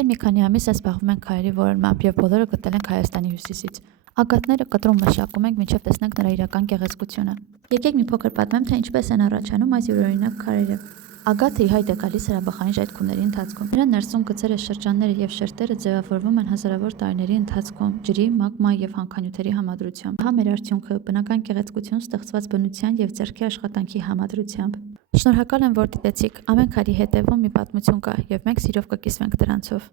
Արդեն մի քանի ամիս է զբաղվում ենք քարերի որոնմամբ և բոլորը գտել ենք Հայաստանի հյուսիսից։ Ագաթները կտրում մշակում ենք, մինչև տեսնենք նրա իրական գեղեցկությունը։ Եկեք մի փոքր պատմեմ, թե ինչպես են առաջանում այս յուրօրինակ քարերը։ Ագաթը ի հայտ է գալիս հրաբխային ժայթքումների ընթացքում։ Նրա ներսում գծերը, շրջանները և շերտերը ձևավորվում են հազարավոր տարիների ընթացքում ջրի, մագմա և հանքանյութերի համադրությամբ։ Ահա մեր արդյունքը՝ բնական գեղեցկություն ստեղծված բնության և ձեռքի աշխատանքի համադրությամբ։ Շնորհակալ եմ, որ դիտեցիք։ Ամեն քարի հետևում մի պատմություն կա, և մենք սիրով կկիսվենք դրանցով։